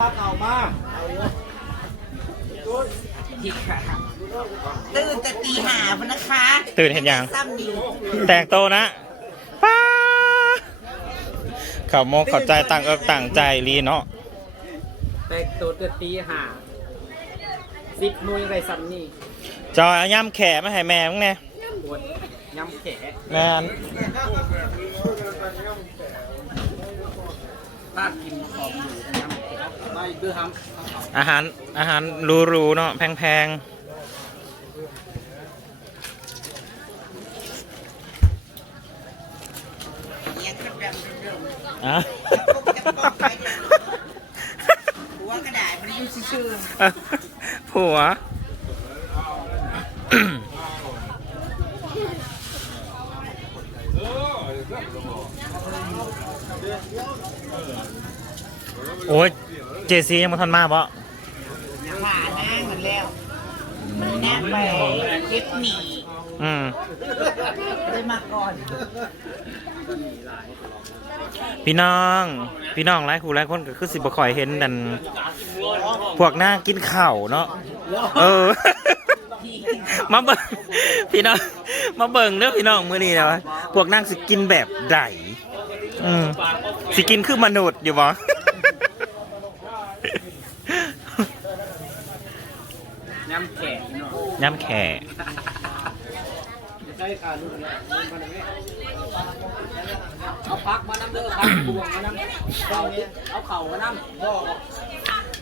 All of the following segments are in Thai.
เข่ามาตื่นแต่ตีหาพนนะคะตื่นเห็นยัง ซ้ำนี่แต่งโตวนะป้าเขาโมกเขอใจต่างเอิกต่างใจลีเนาะแต่ตัวเดือดตีห่าสิบหน่วยไรซ้ำนี่จอยเอาย่ำแขมาให้แม่มึงแน่ปวดย้ำแขะแม่นถ้ากินขอบอยู่ อดครับอาหารอาหารหรูๆเนาะแพงยังกระดำเดิมๆอะหัวกระดาษมันอยู่ซื่อผัว โอ้ยเจซียังมาทันมาปะๆผ่าหน้ามันแล้วมันแนบไปเก็บหนีอืมเลยมาก่อนพี่น้อง พี่น้องหลายคู่หลายคนก็คือสิบ่ค่อยเห็นนั่นพวกหน้ากินข้าวเนาะเออ มาเบิ่งพี่น้อง มาเบิ่งเด้อพี่น้องมื้อนี้นะวะพวกนางสิกินแบบใดอืมสิกินคือมนุษย์อยู่บ่ ย้ำแขะเนาะ ย่ำแข่ใช่ค่ะลูกเนี่ยเอาพักมาน้ำเด้อพักบวงมาน้ำเอาเนี่ยเอาเข่ามาน้ำพ่อ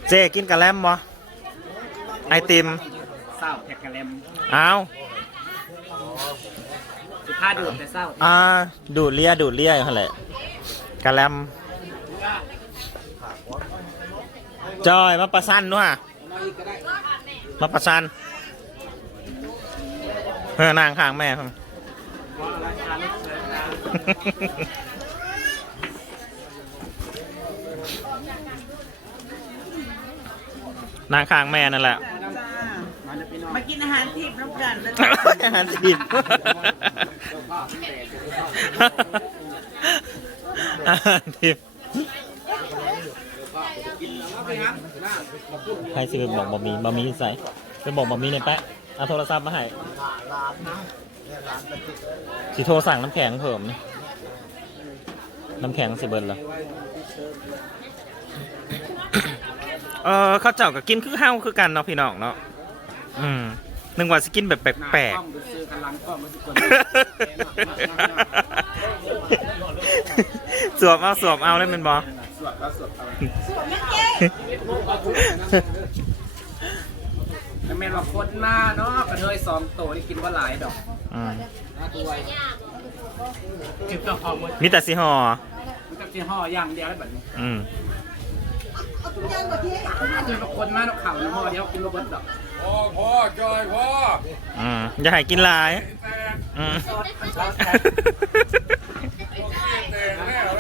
เจกินกะแลมบ่ไอติมเศร้าแพ็กกะเลมอ้าวสุดท้ายดูดแต่เศร้าอ่าดูดเลียดูดเลียอยู่หั่นแหละกะแลมจอยมาประสันด้วยมาอีกก็ได้มาประชัน เพื่อนางข้างแม่ครับว่าอะไรทานเสร็จแล้วนางข้างแม่นั่นแหละมาจะพี่น้องมากินอาหารทิพย์น้ำกันแล้วอาหารทิพย์อาหารทิพย์ใครสิไปบอกบะหมี่บะหมี่ใส่ไปบอกบะหมี่ในอยแปะ เอาโทรศัพท์มาให้สิโทรสั่งน้ำแข็งเพิ่มนี่น้ำแข็งสิเบิร์นละเออข้าวเจ้าก็กินคือห้าวคือกันเนาะพี่น้องเนาะอืมนึกว่าสิกินแบบแปลกๆต้องดูซื้อกันลังก็มาสิคนๆสวมเอาสวมเอาเลยเป็นบอ สวดแล้วสวดอะไรแต่ แม่นว่าคนมาเนาะกระเทยสองโตนี่กินว่าหลายดอกอืมน่าตัวจิบต่อของมือมีแต่สีห่อมันกับที่ห่ออย่างเดียวแล้วแบบนี้อืมเจอคนมาเนาะข่าวในห่อเดียวกินโรเบิร์ตดอกพ่อพ่อจอยพ่ออืมอย่าให้กินหลายแต่อืมแต่แน่แล้ว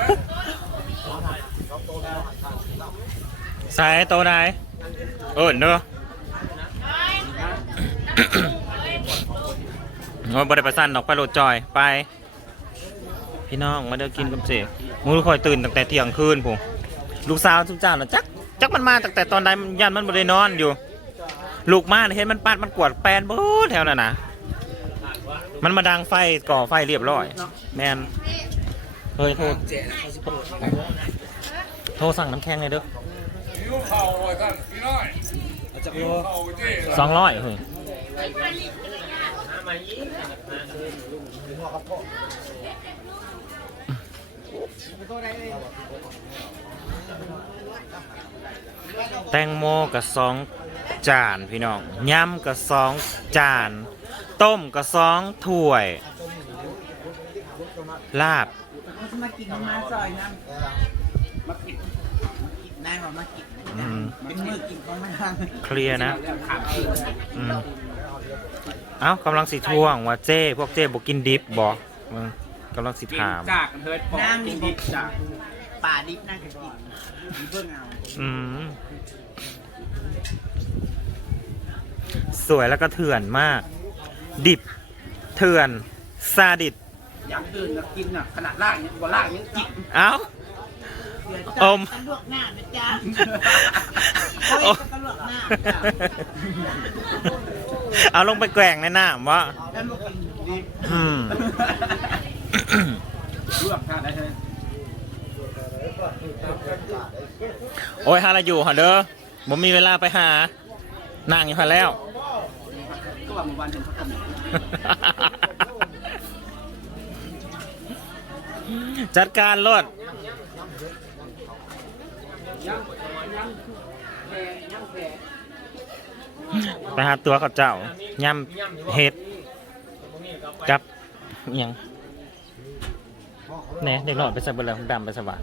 ใส่โตได้เออเนอะ โอ้ยบริประสันดอกไปโหลดจอยไป พี่น้องมาเดินกินกับเจมูรู้คอยตื่นตั้งแต่เที่ยงคืนผมลูกสาวทุกเจ้าน่ะจักจักมันมาตั้งแต่ตอนใดมันยันมันบ่ได้นอนอยู่ ลูกมาเห็นมันปัดมันกวาดแปลนบู๊แถวนั้นนะมันมาดังไฟก่อไฟเรียบร้อย แมนเฮ้ยโทษโทรสั่งน้ำแข็งเลยเด้อสองร้อยเฮ้ย แตงโมกับสองจานพี่น้องยำกับสองจาน ต้มกับสองถ้วย ลาบมากินมาซอยน้ำมากินนายบอกมากินอืมเป็นมือกินของมันทางเคลียร์นะเรื่องขาดคืนอืม เอ้ากำลังสิทวงว่าเจ้พวกเจ้บอกกินดิบบอกอืมกำลังสิกินถาม จากกันเทิดปอกกินดิบจากป่าดิบน่าจะกินมีเบิ่งเอาอืมสวยแล้วก็เถื่อนมาก ดิบ เถื่อนซาดิสอย่างอื่นนะกินอะขนาดล่างยังกว่าล่างยังกินเอ้าเสียใจ อมตำรวจหน้านะจ๊ะโอ้ยตำรวจหน้าจ้ะเอาลงไปแกว่งในน้ำวะแล้วมันก็ดีอืมลวกทานได้เลยโอ้ยฮาราอยู่ฮะเด้อผมมีเวลาไปหา นั่งอยู่ฮะแล้วก็ว่าหมู่บ้านเป็นพักกำเนิดจัดการรถ ไปหาตัวเขาเจ้ายำเห็ดกับยังแหน่เด็กหน่อยไปใส่เบลล์ดำไปสว่าง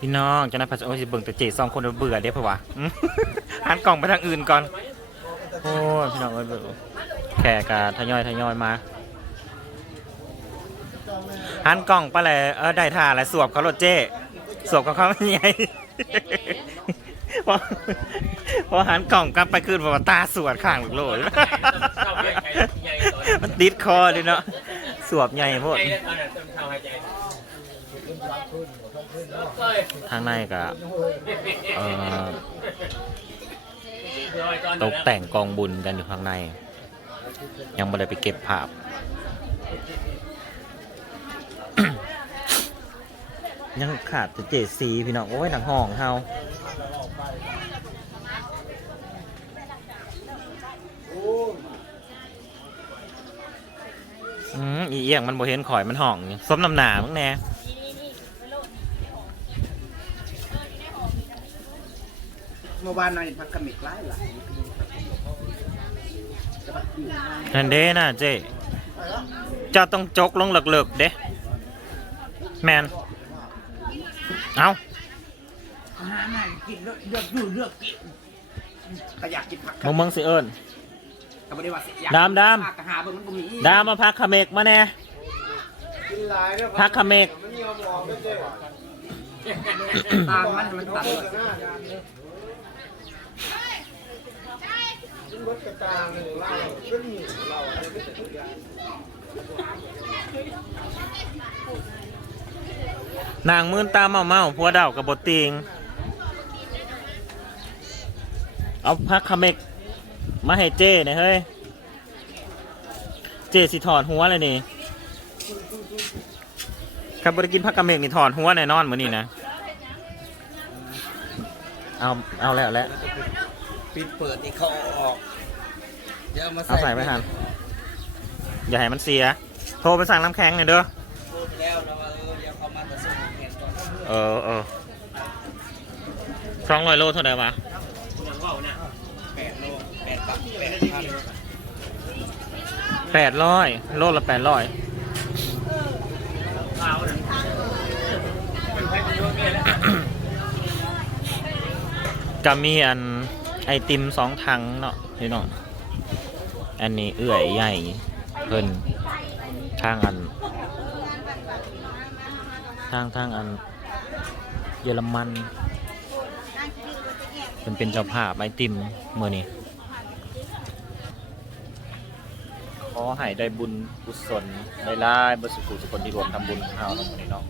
พี่น้องจะนัดพัสโอ้ยเบิ่งแต่เจสองคนเบื่อเดี๋ยวเพื่อวะอื้อหันกล่องไปทางอื่นก่อนโอ้พี่น้องเอ้ยเบิ่งแขกกะทยอยทยอยมา หันกล่องไปเลยเออได้ท่าแล้วสวบเขารถเจ้สวบเขาเขาใหญ่พอพอหันกล่องกลับไปขึ้นบอกว่าตาสวดข้างโลดมันติดคอเลยเนาะสวบใหญ่พวกทางในก็ตกแต่งกองบุญกันอยู่ข้างใน ยังไม่ได้ไปเก็บภาพ ยังขาดแต่เจซีพี่น้องโอ้ยหนังห้องเฮาอืมอีเอียงมันบ่เห็นข่อยมันห้องอยู่สมน้ำหนามึงแน่เมื่อวานนายพักกำเนิดหลายหลายนั่นเด้น่ะเจ๊เจ้าต้องจกลงเลิกๆเด้แมน เอาอาหารน่ากินเลือกเลือกอยู่เลือกกินก็อยากกินผักมึงมึงสิเอิญก็ไม่ได้ว่าสิอยากดามดามผักกะหาเบิ่งมันก็มีดามาพักขะเมกมาแน่พักขะเมกตามมันมันตัดเลย นางมื่นตาเมาเมาๆผัวเดากับบติง เอาพักขะเมกมาให้เจ้หน่อยเฮ้ย เจ้สิถอดหัวเลยนี่ครับบริกินพักขะเมกนี่ถอดหัวแน่นอนมือนี่นะ เอาเอาแล้วแล้วปิดเปิดนี่เขาออกเดี๋ยวเอามาเอาใส่ไปหันอย่าให้มันเสีย โทรไปสั่งน้ำแข็งหน่อยเด้อ เออเออสองร้อยโลเท่าไหร่วะแปดโลแปดปักแปดพันแปดร้อยโลละแปดร้อยก็มีอันไอติมสองถังเนาะพี่น้องอันนี้เอื่อยใหญ่เพิ่นทางอันทางทางอัน เยอรมันเป็นเป็นเจ้าภาพไอติมเมื่อนี้ขอให้ได้บุญกุศลได้ลายบสุขุสุคนที่รวมทำบุญของเราทั้งหมดนี้เนาะ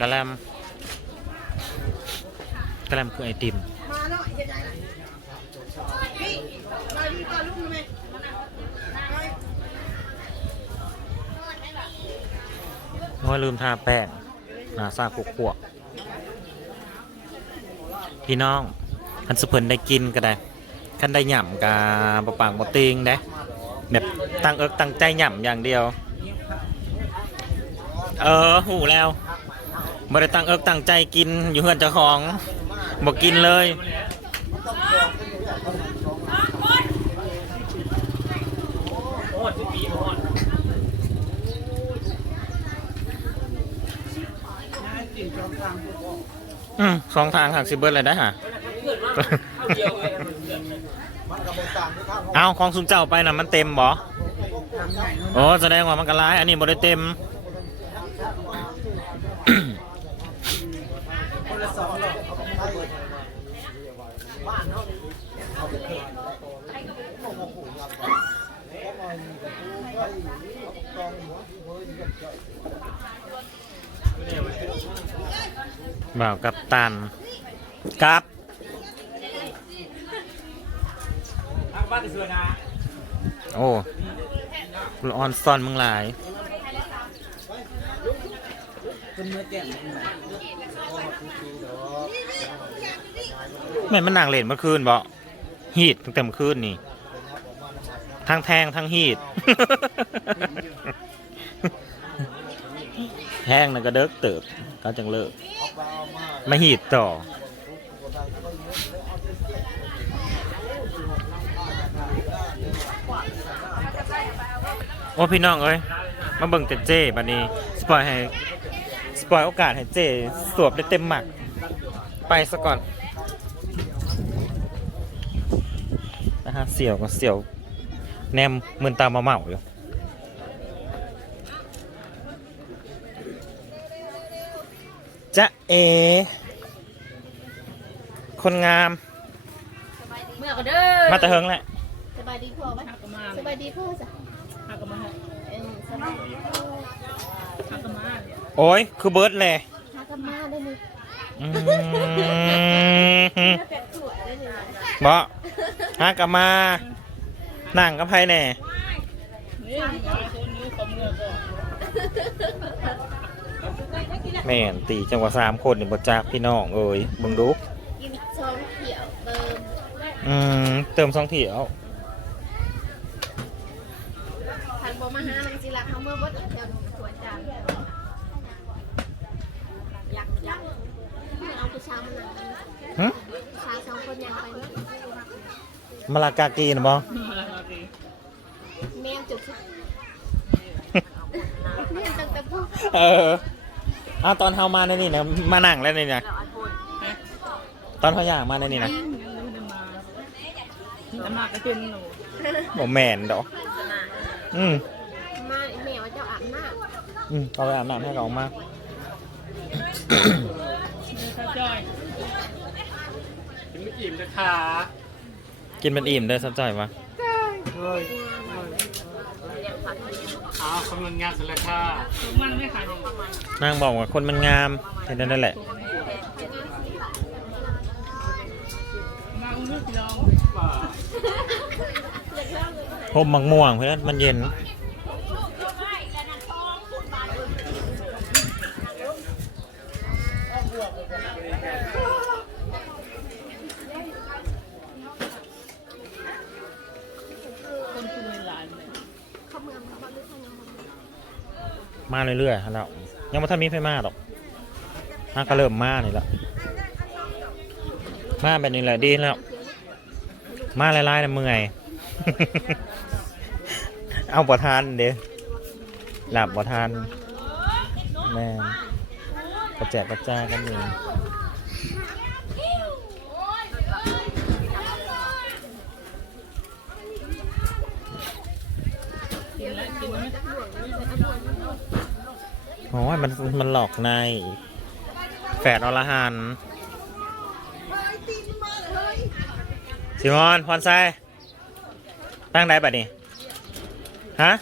กะแลมกะแลมคือไอติมมาเนาะเฮ็ดได้ล่ะนี่มาดีก่อ นลุงแม่โอ้ยลืมทาแป้งหนาซาคุกขวกพี่น้องคันสุเพิ่นได้กินก็ได้คันได้หย่ำกาบปากบติงได้แบบตั้งเอิกตั้งใจหย่ำอย่างเดียว เออหูแล้วบ่ได้ตั้งเอิกตั้งใจกินอยู่เฮือนเจ้าของบอกกินเลย น่ากินจอมทางพวกบอก อืมสองทางหักสิเบิร์ดเลยได้ฮะ เอาของซุมเจ้าไปน่ะมันเต็มบ่ทางไหนเนาะโอ้แสดงว่ามันก็ร้าย อันนี้บ่ได้เต็ม คนละสองหรอก บ่าวกับตันกับโอ้ละออนซอนมึงหลายคุณเมื่อแม่นมันนางเล่นเมื่อคืนบ่ฮีดตั้งแต่เมื่อคืนนี่ทั้งแทงทั้งฮีดแห้งนะก็เดิกเติบ ก็จังเลิกมาฮีดต่อ โอ้พี่น้องเอ้ย มาเบิ่งแต่เจ้บัดนี้ สปอยให้ สปอยโอกาสให้เจ้สวบได้เต็มหมัก ไปซะก่อนนะฮะเสี่ยวก็เสี่ยว แนมมืนตามาเมาอยู่ จะเอ คนงาม เมื่อก็เด้อมาแต่เฮิงแหละ สบายดีพ่อไหมสบายดีพ่อจ้ะหักมาเออสบายดีพ่อหักมาเนี่ยโอ้ย คือเบิร์ดเลยหักมาได้เลยอืมแปลกสวยได้เลยบ่ฮากลับมา นั่งกับไผแน่นี่คนนี้เขาเมื่อก่อน แม่นตีจังหวะสามคนนี่บ่จักพี่น้องเอ้ยเบิ่งดูกินซองเขียวเติมอืมเติมสองเถียวทันบอมาหาลังสิลักเขาเมื่อบดแถวสวนจานยักยักเอาผู้ชายมาหนังกันหึชายสองคนยังไปเนาะมาลากากีนะบ่ แม่จุดแม่ตั้งแต่พ่อ เออเอาตอนเฮามาในนี่นะมานั่งแล้วนี่นะตอนเขาอยากมาในนี่นะจะมากก็เป็นหนูบ่แม่นดอกอืมมาแม่ว่าเจ้าอาบน้อืมเอาไปอาบน้ำให้เขาออกมาข้าวจอยกินไม่อิ่มนะคะกินเป็นอิ่มเด้อสัจ่อยวะเฮ้ย อ้าวกำลังงานเสร็จแล้วค่ะทุกมันไม่ขายอย่างนางบอกว่าคนมันงามเห็นนั่นแหละ มาอุ้มลูกเราป่าพมมังม่วงเพื่อนมันเย็นค มาเรื่อยๆแล้วยังไม่ทันมีไฟมาหรอกมาก็เริ่มมานี่แหละมาแบบนี้แหละดีแล้ว มาลายๆนะเมื่อย เอาบ่ทานเด้หลับบ่ทานแม่กระแจกกระจายกันอยู่ กินแล้วกินไหม โอ้ยมันมันหลอกในายแฝดอรหันต์ซิมอนพรไซตั้งได้ปะนี่ฮะ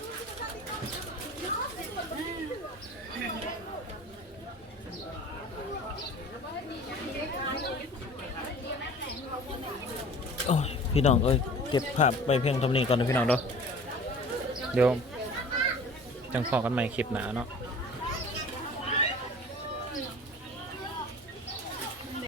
โอ้ยพี่น้องเอ้ยเก็บภาพไปเพียงเท่านี้ก่อนนะพี่น้องเด้อเดี๋ยว จังพอกันใหม่คลิปหนาเนาะ